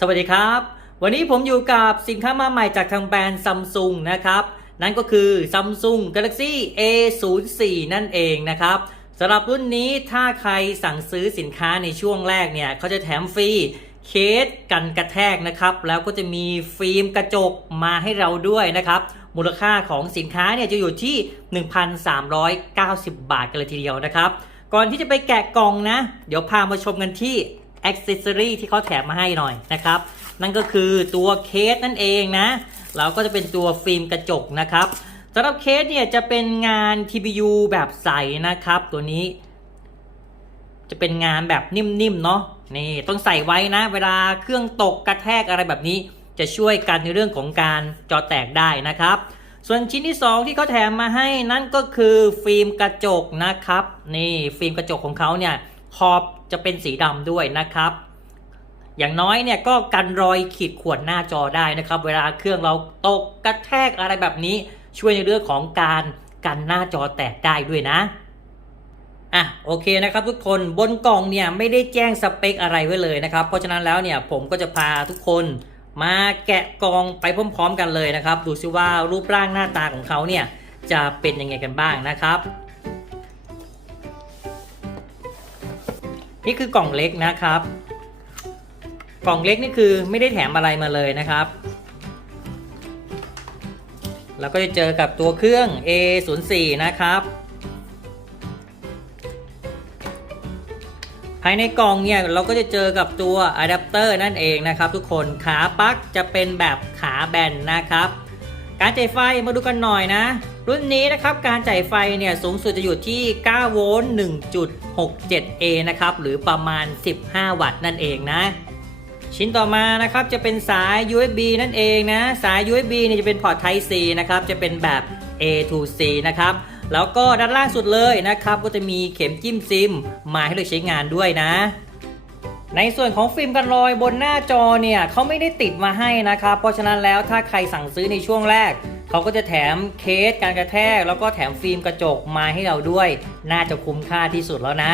สวัสดีครับ วันนี้ผมอยู่กับสินค้ามาใหม่จากทางแบรนด์ซัมซุงนะครับ นั่นก็คือ Samsung Galaxy A04 นั่นเองนะครับสำหรับรุ่นนี้ถ้าใครสั่งซื้อสินค้าในช่วงแรกเนี่ยเขาจะแถมฟรีเคสกันกระแทกนะครับ แล้วก็จะมีฟิล์มกระจกมาให้เราด้วยนะครับ มูลค่าของสินค้าเนี่ยจะอยู่ที่ 1,390 บาทกันเลยทีเดียวนะครับ ก่อนที่จะไปแกะกล่องนะ เดี๋ยวพามาชมกันที่ อ c เซสซอรีที่เขาแถมมาให้หน่อยนะครับ นั่นก็คือตัวเคสนั่นเองนะแล้วก็จะเป็นตัวฟิล์มกระจกนะครับสำหรับเคสเนี่ยจะเป็นงาน TPU แบบใสนะครับ ตัวนี้ จะเป็นงานแบบนิ่มๆเนาะนี่ต้องใส่ไว้นะ เวลาเครื่องตกกระแทกอะไรแบบนี้ จะช่วยกันในเรื่องของการจอแตกได้นะครับ ส่วนชิ้นที่ 2 ที่เขาแถมมาให้นั่นก็คือฟิล์มกระจกนะครับ นี่ฟิล์มกระจกของเขาเนี่ยขอบ จะเป็นสีดำด้วยนะครับ อย่างน้อยเนี่ยก็กันรอยขีดข่วนหน้าจอได้นะครับ เวลาเครื่องเราตกกระแทกอะไรแบบนี้ ช่วยในเรื่องของการกันหน้าจอแตกได้ด้วยนะอะโอเคนะครับทุกคนบนกล่องเนี่ยไม่ได้แจ้งสเปคอะไรไว้เลยนะครับ เพราะฉะนั้นแล้วเนี่ยผมก็จะพาทุกคนมาแกะกล่องไปพร้อมๆกันเลยนะครับ ดูซิว่ารูปร่างหน้าตาของเขาเนี่ยจะเป็นยังไงกันบ้างนะครับ นี่คือกล่องเล็กนะครับ กล่องเล็กนี่คือไม่ได้แถมอะไรมาเลยนะครับแล้วก็จะเจอกับตัวเครื่อง A04 นะครับ ภายในกล่องเนี่ยเราก็จะเจอกับตัวอะแดปเตอร์นั่นเองนะครับ ทุกคนขาปลั๊กจะเป็นแบบขาแบนนะครับ การจ่ายไฟมาดูกันหน่อยนะ รุ่นนี้นะครับการจ่ายไฟเนี่ยสูงสุดจะอยู่ที่ 9 โวลต์ 1.67A นะครับ หรือประมาณ 15 วัตต์นั่นเองนะ ชิ้นต่อมานะครับจะเป็นสาย USB นั่นเองนะ สาย USB เนี่ยจะเป็นพอร์ต Type C นะครับ จะเป็นแบบ A to C นะครับ แล้วก็ด้านล่างสุดเลยนะครับ ก็จะมีเข็มจิ้มซิม มาให้เราใช้งานด้วยนะในส่วนของฟิล์มกันรอยบนหน้าจอเนี่ยเขาไม่ได้ติดมาให้นะครับ เพราะฉะนั้นแล้วถ้าใครสั่งซื้อในช่วงแรก เขาก็จะแถมเคสการกระแทก แล้วก็แถมฟิล์มกระจกมาให้เราด้วย น่าจะคุ้มค่าที่สุดแล้วนะ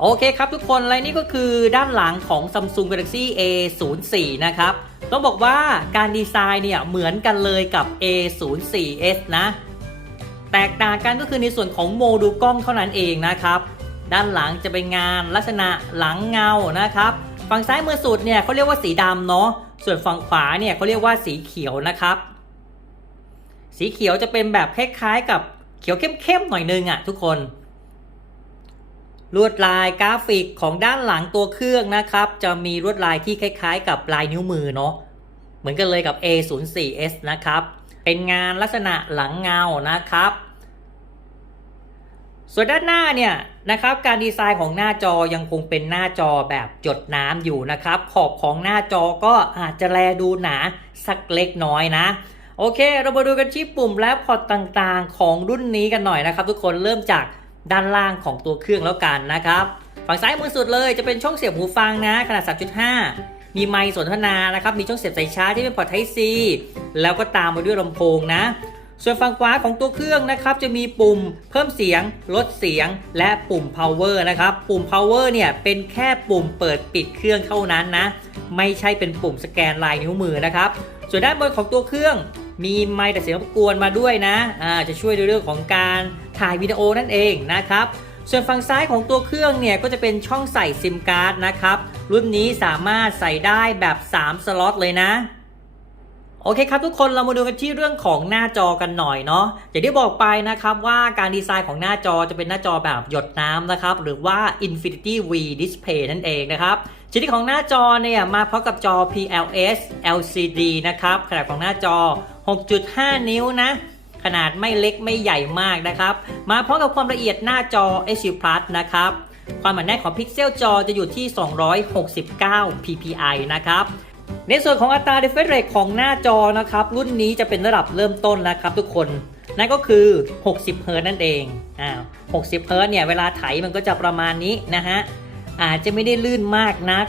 โอเคครับทุกคนและนี่ก็คือด้านหลังของ Samsung Galaxy A04 นะครับต้องบอกว่าการดีไซน์เนี่ยเหมือนกันเลยกับ A04s นะ แตกต่างกันก็คือในส่วนของโมดูลกล้องเท่านั้นเองนะครับ ด้านหลังจะเป็นงานลักษณะหลังเงานะครับ ฝั่งซ้ายมือสุดเนี่ยเขาเรียกว่าสีดำเนาะส่วนฝั่งขวาเนี่ยเขาเรียกว่าสีเขียวนะครับ สีเขียวจะเป็นแบบคล้ายๆกับเขียวเข้มๆหน่อยนึงอะ่ะทุกคน ลวดลายกราฟิกของด้านหลังตัวเครื่องนะครับ จะมีลวดลายที่คล้ายๆ กับลายนิ้วมือเนาะเหมือนกันเลยกับ A04s นะครับ เป็นงานลักษณะหลังเงานะครับ ส่วนด้านหน้าเนี่ยนะครับการดีไซน์ของหน้าจอยังคงเป็นหน้าจอแบบจดน้ำอยู่นะครับ ขอบของหน้าจอก็อาจจะแลดูหนาสักเล็กน้อยนะ โอเค เรามาดูกันที่ปุ่มและพอร์ตต่างๆ ของรุ่นนี้กันหน่อยนะครับ ทุกคนเริ่มจากด้านล่างของตัวเครื่องแล้วกันนะครับฝั่งซ้ายมือสุดเลยจะเป็นช่องเสียบหูฟังนะ ขนาด 3.5 มีไมค์สนทนานะครับ มีช่องเสียบสายชาร์จที่เป็นพอร์ต Type C แล้วก็ตามมาด้วยลำโพงนะ ส่วนฝั่งขวาของตัวเครื่องนะครับจะมีปุ่มเพิ่มเสียง ลดเสียง และปุ่ม power นะครับ ปุ่ม power เนี่ยเป็นแค่ปุ่มเปิดปิดเครื่องเท่านั้นนะ ไม่ใช่เป็นปุ่มสแกนลายนิ้วมือนะครับ ส่วนด้านบนของตัวเครื่องมีไมค์แต่เสียงรบกวนมาด้วยนะจะช่วยในเรื่องของการถ่ายวิดีโอนั่นเองนะครับ ส่วนฝั่งซ้ายของตัวเครื่องเนี่ยก็จะเป็นช่องใส่ซิมการ์ดนะครับ รุ่นนี้สามารถใส่ได้แบบ 3 สล็อตเลยนะ โอเคครับทุกคนเรามาดูกันที่เรื่องของหน้าจอกันหน่อยเนาะอย่างที่บอกไปนะครับว่าการดีไซน์ของหน้าจอจะเป็นหน้าจอแบบหยดน้ำนะครับ หรือว่า Infinity V Display นั่นเองนะครับชนิดของหน้าจอเนี่ยมาพร้อมกับจอ PLS LCD นะครับ ขนาดของหน้าจอ 6.5 นิ้วนะ ขนาดไม่เล็กไม่ใหญ่มากนะครับ มาพร้อมกับความละเอียดหน้าจอ HD Plus นะครับ ความหนาแน่นของพิกเซลจอจะอยู่ที่ 269 ppi นะครับ ในส่วนของอัตรา refresh rate ของหน้าจอนะครับ รุ่นนี้จะเป็นระดับเริ่มต้นนะครับทุกคน นั่นก็คือ 60เฮิร์ตนั่นเองอ่า60เฮิร์ตเนี่ย เวลาไถมันก็จะประมาณนี้นะฮะ อาจจะไม่ได้ลื่นมากนัก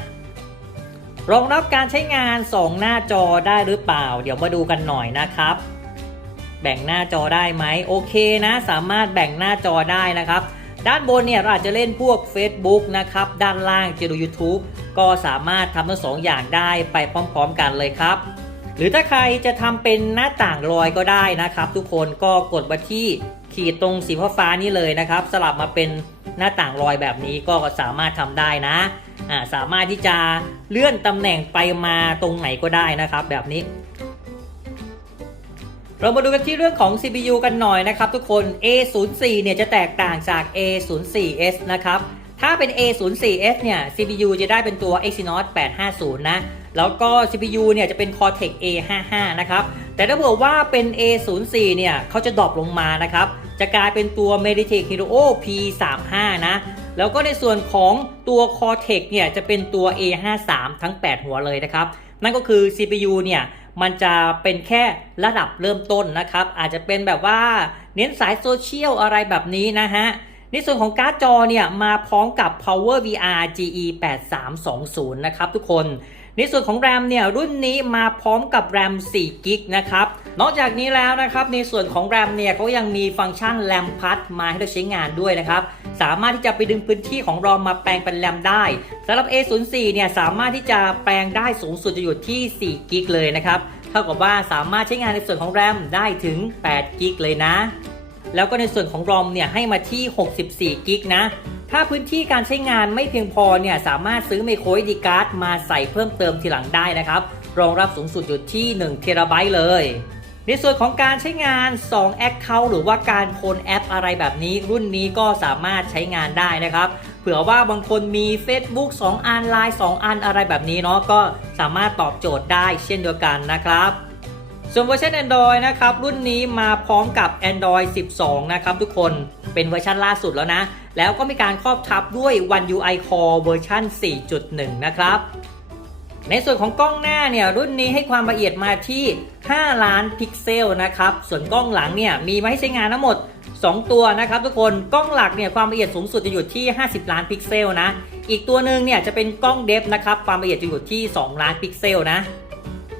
รองรับการใช้งาน 2 หน้าจอได้หรือเปล่า เดี๋ยวมาดูกันหน่อยนะครับ แบ่งหน้าจอได้ไหมโอเคนะ สามารถแบ่งหน้าจอได้นะครับ ด้านบนเนี่ยเราอาจจะเล่นพวก Facebook นะครับ ด้านล่างจะดู YouTube ก็สามารถทำทั้งสองอย่างได้ไปพร้อมๆกันเลยครับ หรือถ้าใครจะทำเป็นหน้าต่างลอยก็ได้นะครับ ทุกคนก็กดมาที่ขีดตรงสีฟ้านี้เลยนะครับ สลับมาเป็นหน้าต่างลอยแบบนี้ก็สามารถทำได้นะสามารถที่จะเลื่อนตำแหน่งไปมาตรงไหนก็ได้นะครับ แบบนี้ เรามาดูกันที่เรื่องของ CPU กันหน่อยนะครับทุกคน A04 เนี่ยจะแตกต่างจาก A04S นะครับ ถ้าเป็น A04S เนี่ย CPU จะได้เป็นตัว Exynos 850 นะ แล้วก็ CPU เนี่ยจะเป็น Cortex A55 นะครับ แต่ถ้าเผื่อว่าเป็น A04 เนี่ยเขาจะดรอปลงมานะครับ จะกลายเป็นตัว Mediatek Helio P35 นะ แล้วก็ในส่วนของตัว Cortex เนี่ยจะเป็นตัว A53 ทั้ง 8 หัวเลยนะครับ นั่นก็คือ CPU เนี่ยมันจะเป็นแค่ระดับเริ่มต้นนะครับ อาจจะเป็นแบบว่าเน้นสายโซเชียลอะไรแบบนี้นะฮะในส่วนของการ์ดจอเนี่ยมาพร้อมกับ Power VR GE 8320 นะครับทุกคน ในส่วนของ RAM เนี่ยรุ่นนี้มาพร้อมกับ RAM 4 g b นะครับนอกจากนี้แล้วนะครับในส่วนของ RAM เนี่ยเขายังมีฟังก์ชัน RAM พัดมาให้เราใช้งานด้วยนะครับสามารถที่จะไปดึงพื้นที่ของ ROM มาแปลงเป็น RAM ได้สำหรับ A04 เนี่ยสามารถที่จะแปลงได้สูงสุดจะอยู่ที่4 g b เลยนะครับเท่ากับว่าสามารถใช้งานในส่วนของ RAM ได้ถึง8 g b เลยนะ แล้วก็ในส่วนของ ROM เนี่ยให้มาที่ 64 กิกนะ ถ้าพื้นที่การใช้งานไม่เพียงพอเนี่ยสามารถซื้อไมโคร SD card มาใส่เพิ่มเติมทีหลังได้นะครับ รองรับสูงสุดอยู่ที่1เทราไบต์เลย ในส่วนของการใช้งาน 2 Account หรือว่าการโคนแอปอะไรแบบนี้ รุ่นนี้ก็สามารถใช้งานได้นะครับเผื่อว่าบางคนมี Facebook 2 อัน Line 2 อันอะไรแบบนี้เนาะก็สามารถตอบโจทย์ได้เช่นเดียวกันนะครับ ส่วนเวอร์ชัน Android นะครับ รุ่นนี้มาพร้อมกับ Android 12 นะครับทุกคนเป็นเวอร์ชันล่าสุดแล้วนะ แล้วก็มีการครอบทับด้วย One UI Core เวอร์ชัน4.1 นะครับ ในส่วนของกล้องหน้าเนี่ยรุ่นนี้ให้ความละเอียดมาที่ 5 ล้านพิกเซลนะครับ ส่วนกล้องหลังเนี่ยมีมาให้ใช้งานทั้งหมด 2 ตัวนะครับทุกคนกล้องหลักเนี่ยความละเอียดสูงสุดจะอยู่ที่ 50 ล้านพิกเซลนะ อีกตัวหนึ่งเนี่ยจะเป็นกล้องเดฟนะครับความละเอียดจะอยู่ที่ 2 ล้านพิกเซลนะ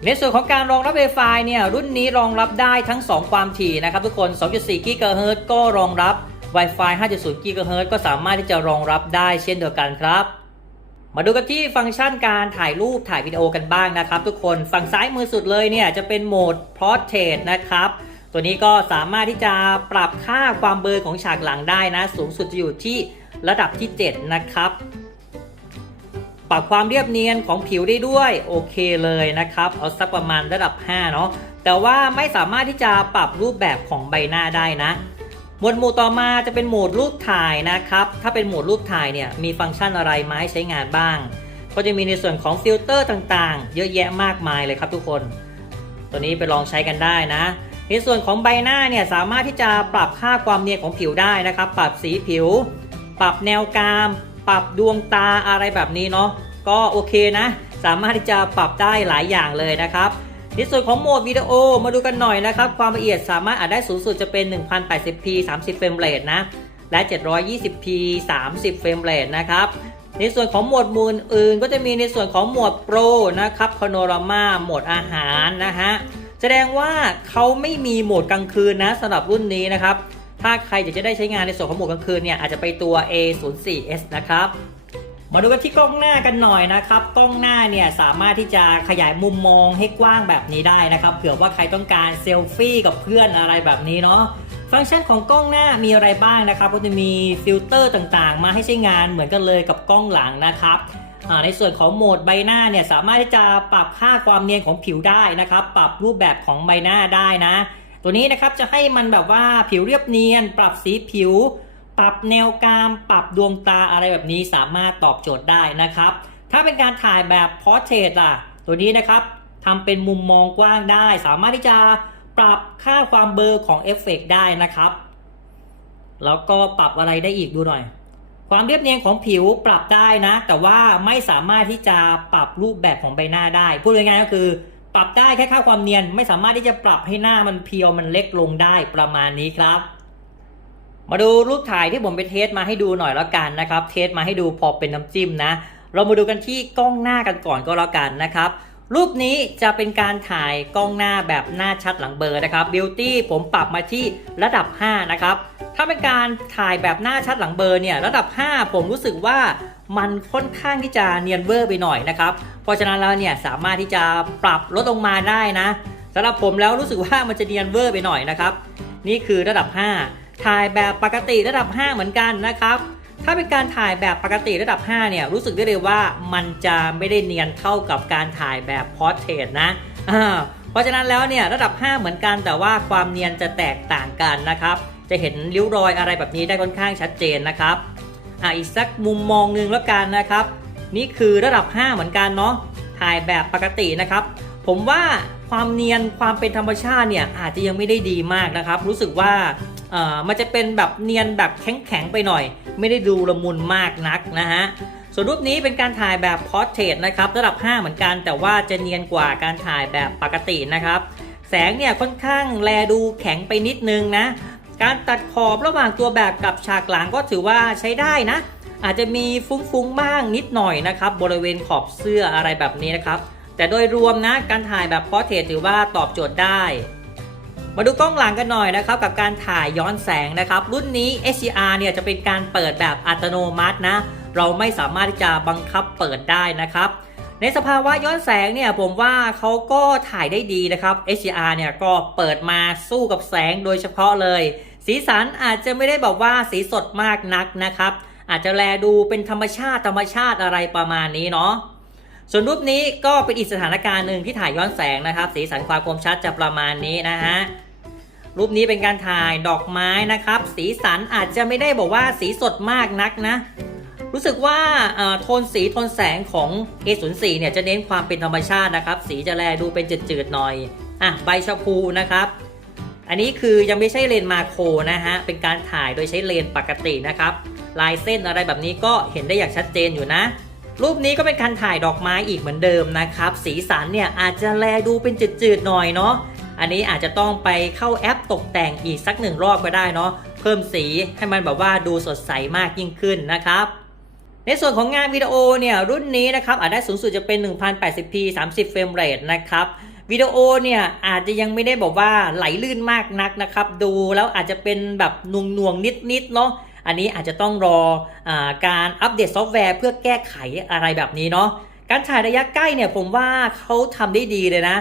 ในส่วนของการรองรับ Wi-Fi เนี่ยรุ่นนี้รองรับได้ทั้ง 2 ความถี่นะครับทุกคน 2.4 GHz ก็รองรับ Wi-Fi 5.0 GHz ก็สามารถที่จะรองรับได้เช่นเดียวกันครับ มาดูกันที่ฟังก์ชันการถ่ายรูปถ่ายวิดีโอกันบ้างนะครับ ทุกคนฝั่งซ้ายมือสุดเลยเนี่ยจะเป็นโหมด Portrait นะครับ ตัวนี้ก็สามารถที่จะปรับค่าความเบลอของฉากหลังได้นะ สูงสุดจะอยู่ที่ระดับที่ 7 นะครับ ปรับความเรียบเนียนของผิวได้ด้วยโอเคเลยนะครับ เอาสักประมาณระดับ 5 เนาะแต่ว่าไม่สามารถที่จะปรับรูปแบบของใบหน้าได้นะหมวดหมู่ต่อมาจะเป็นโหมดรูปถ่ายนะครับ ถ้าเป็นโหมดรูปถ่ายเนี่ยมีฟังก์ชันอะไรมาให้ใช้งานบ้าง ก็จะมีในส่วนของฟิลเตอร์ต่างๆ เยอะแยะมากมายเลยครับทุกคน ตัวนี้ไปลองใช้กันได้นะ ในส่วนของใบหน้าเนี่ยสามารถที่จะปรับค่าความเนียนของผิวได้นะครับ ปรับสีผิว ปรับแนวกราม ปรับดวงตาอะไรแบบนี้เนาะก็โอเคนะ สามารถที่จะปรับได้หลายอย่างเลยนะครับในส่วนของโหมดวิดีโอมาดูกันหน่อยนะครับ ความละเอียดสามารถอัดได้สูงสุดจะเป็น 1080p 30เฟรมเรทนะ และ 720p 30เฟรมเรทนะครับ ในส่วนของโหมดมูลอื่นก็จะมีในส่วนของโหมดโปรนะครับพาโนรามาโหมดอาหารนะฮะ แสดงว่าเขาไม่มีโหมดกลางคืนนะสำหรับรุ่นนี้นะครับ ถ้าใครอยากจะได้ใช้งานในส่วนของโหมดกลางคืนเนี่ยอาจจะไปตัว A04s นะครับมาดูกันที่กล้องหน้ากันหน่อยนะครับ กล้องหน้าเนี่ยสามารถที่จะขยายมุมมองให้กว้างแบบนี้ได้นะครับเผื่อว่าใครต้องการเซลฟี่กับเพื่อนอะไรแบบนี้เนาะฟังก์ชันของกล้องหน้ามีอะไรบ้างนะครับก็จะมีฟิลเตอร์ต่างๆ มาให้ใช้งานเหมือนกันเลยกับกล้องหลังนะครับในส่วนของโหมดใบหน้าเนี่ยสามารถที่จะปรับค่าความเนียนของผิวได้นะครับ ปรับรูปแบบของใบหน้าได้นะ ตัวนี้นะครับจะให้มันแบบว่าผิวเรียบเนียน ปรับสีผิว ปรับแนวกรามปรับดวงตาอะไรแบบนี้สามารถตอบโจทย์ได้นะครับ ถ้าเป็นการถ่ายแบบพอร์เทรตอะตัวนี้นะครับทำเป็นมุมมองกว้างได้ สามารถที่จะปรับค่าความเบลอของเอฟเฟกต์ได้นะครับ แล้วก็ปรับอะไรได้อีกดูหน่อย ความเรียบเนียนของผิวปรับได้นะ แต่ว่าไม่สามารถที่จะปรับรูปแบบของใบหน้าได้ พูดง่ายๆก็คือ ปรับได้แค่ค่าความเนียน ไม่สามารถที่จะปรับให้หน้ามันเพียวมันเล็กลงได้ประมาณนี้ครับ มาดูรูปถ่ายที่ผมไปเทสมาให้ดูหน่อยแล้วกันนะครับ เทสมาให้ดูพอเป็นน้ำจิ้มนะ เรามาดูกันที่กล้องหน้ากันก่อนก็แล้วกันนะครับรูปนี้จะเป็นการถ่ายกล้องหน้าแบบหน้าชัดหลังเบอร์นะครับ Beauty ผมปรับมาที่ระดับ 5 นะครับาเป็นการถ่ายแบบหน้าชัดหลังเบลอร์เนี่ยระดับ 5 ผมรู้สึกว่ามันค่อนข้างที่จะเนียนเวอร์ไปหน่อยนะครับ เพราะฉะนั้นแล้วเนี่ยสามารถที่จะปรับลดลงมาได้นะสำหรับผมแล้วรู้สึกว่ามันจะเนียนเวอร์ไปหน่อยนะครับ นี่คือระดับ 5 ถ่ายแบบปกติระดับ 5 เหมือนกันนะครับ ถ้าเป็นการถ่ายแบบปกติระดับ 5 เนี่ยรู้สึกได้เลยว่ามันจะไม่ได้เนียนเท่ากับการถ่ายแบบพอร์เทรตนะเพราะฉะนั้นแล้วเนี่ยระดับ 5 เหมือนกันแต่ว่าความเนียนจะแตกต่างกันนะครับ จะเห็นริ้วรอยอะไรแบบนี้ได้ค่อนข้างชัดเจนนะครับอ่าอีกสักมุมมองหนึงแล้วกันนะครับ นี่คือระดับ 5 เหมือนกันเนาะถ่ายแบบปกตินะครับ ผมว่าความเนียนความเป็นธรรมชาติเนี่ยอาจจะยังไม่ได้ดีมากนะครับ รู้สึกว่าเอ่อมันจะเป็นแบบเนียนแบบแข็งๆไปหน่อย ไม่ได้ดูละมุนมากนักนะฮะส่วนรูปนี้เป็นการถ่ายแบบพอร์เทรตนะครับระดับ 5 เหมือนกันแต่ว่าจะเนียนกว่าการถ่ายแบบปกตินะครับ แสงเนี่ยค่อนข้างแลดูแข็งไปนิดนึงนะ การตัดขอบระหว่างตัวแบบกับฉากหลังก็ถือว่าใช้ได้นะ อาจจะมีฟุ้งๆบ้างนิดหน่อยนะครับ บริเวณขอบเสื้ออะไรแบบนี้นะครับ แต่โดยรวมนะการถ่ายแบบพอเทรถือว่าตอบโจทย์ได้ มาดูกล้องหลังกันหน่อยนะครับ กับการถ่ายย้อนแสงนะครับ รุ่นนี้ HDR เนี่ยจะเป็นการเปิดแบบอัตโนมัตินะ เราไม่สามารถที่จะบังคับเปิดได้นะครับในสภาวะย้อนแสงเนี่ยผมว่าเขาก็ถ่ายได้ดีนะครับ HDR เนี่ยก็เปิดมาสู้กับแสงโดยเฉพาะเลย สีสันอาจจะไม่ได้บอกว่าสีสดมากนักนะครับ อาจจะแลดูเป็นธรรมชาติธรรมชาติอะไรประมาณนี้เนาะส่วนรูปนี้ก็เป็นอีกสถานการณ์หนึ่งที่ถ่ายย้อนแสงนะครับ สีสันความคมชัดจะประมาณนี้นะฮะรูปนี้เป็นการถ่ายดอกไม้นะครับ สีสันอาจจะไม่ได้บอกว่าสีสดมากนักนะ รู้สึกว่าโทนสีโทนแสงของ A04 เนี่ยจะเน้นความเป็นธรรมชาตินะครับ สีจะแลดูเป็นจืดๆหน่อยอะใบชะพูนะครับ อันนี้คือยังไม่ใช่เลนมาโครนะฮะ เป็นการถ่ายโดยใช้เลนปกตินะครับ ลายเส้นอะไรแบบนี้ก็เห็นได้อย่างชัดเจนอยู่นะ รูปนี้ก็เป็นการถ่ายดอกไม้อีกเหมือนเดิมนะครับ สีสันเนี่ยอาจจะแลดูเป็นจืดๆหน่อยเนาะ อันนี้อาจจะต้องไปเข้าแอปตกแต่งอีกสักหนึ่งรอบก็ได้เนาะ เพิ่มสีให้มันแบบว่าดูสดใสมากยิ่งขึ้นนะครับในส่วนของงานวิดีโอเนี่ยรุ่นนี้นะครับอาจได้สูงสุดจะเป็น 1080p 30เฟรมเรทนะครับ วิดีโอเนี่ยอาจจะยังไม่ได้บอกว่าไหลลื่นมากนักนะครับ ดูแล้วอาจจะเป็นแบบนวงนวงๆนิดๆเนาะอันนี้อาจจะต้องรออการอัปเดตซอฟต์แวร์เพื่อแก้ไขอะไรแบบนี้เนาะการถ่ายระยะใกล้เนี่ยผมว่าเขาทำได้ดีเลยนะ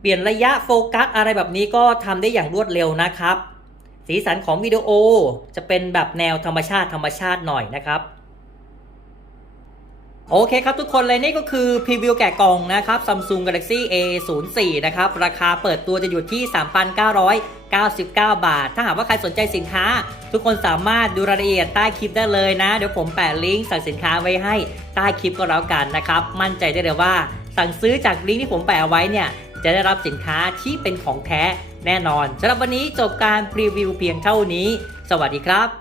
เปลี่ยนระยะโฟกัสอะไรแบบนี้ก็ทำได้อย่างรวดเร็วนะครับ สีสันของวิดีโอจะเป็นแบบแนวธรรมชาติธรรมชาติหน่อยนะครับ โอเคครับทุกคนเลยนี่ก็คือพรีวิวแกะกล่องนะครับ Samsung Galaxy A04 นะครับ ราคาเปิดตัวจะอยู่ที่ 3,999 บาท ถ้าหากว่าใครสนใจสินค้า ทุกคนสามารถดูรายละเอียดใต้คลิปได้เลยนะ เดี๋ยวผมแปะลิงก์สั่งสินค้าไว้ให้ใต้คลิปก็แล้วกันนะครับ มั่นใจได้เลยว่า สั่งซื้อจากลิงก์ที่ผมแปะไว้เนี่ยจะได้รับสินค้าที่เป็นของแท้แน่นอนสำหรับวันนี้จบการพรีวิวเพียงเท่านี้ สวัสดีครับ